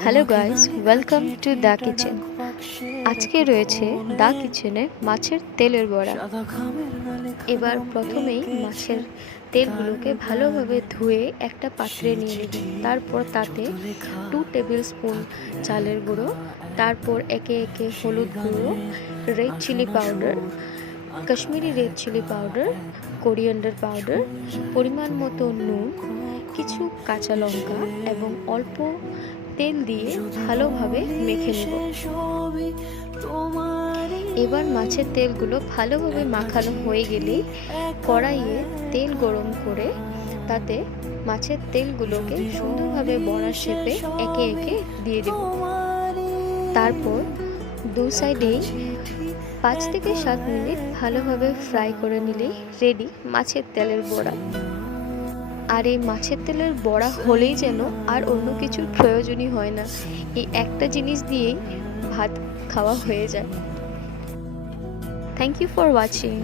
Hello guys, welcome to the kitchen. আজকে রয়েছে the কিচেনে মাছের তেলের বড়া। এবার প্রথমেই মাছের তেলগুলোকে ভালোভাবে ধুয়ে একটা পাত্রে নিয়ে নেবেন। তারপর তাতে 2 টেবিল স্পুন চালের গুঁড়ো, তারপর একে একে হলুদ গুঁড়ো, red chilli powder, Kashmiri red chilli powder, coriander powder, পরিমাণ মতো নুন, কিছু কাঁচা লঙ্কা এবং অল্প তেল দিয়ে ভালোভাবে মেখে নেব। এবার মাছের তেলগুলো ভালোভাবে মাখানো হয়ে গেলেই কড়াইয়ে তেল গরম করে তাতে মাছের তেলগুলোকে সুন্দরভাবে বড়া শেপে একে একে দিয়ে দেব। তারপর দু সাইডেই 5 থেকে 7 মিনিট ভালোভাবে ফ্রাই করে নিলেই রেডি মাছের তেলের বড়া। আর এই মাছের তেলের বড়া হলেই যেন আর অন্য কিছুর প্রয়োজনই হয় না, এই একটা জিনিস দিয়েই ভাত খাওয়া হয়ে যায়। Thank you for watching.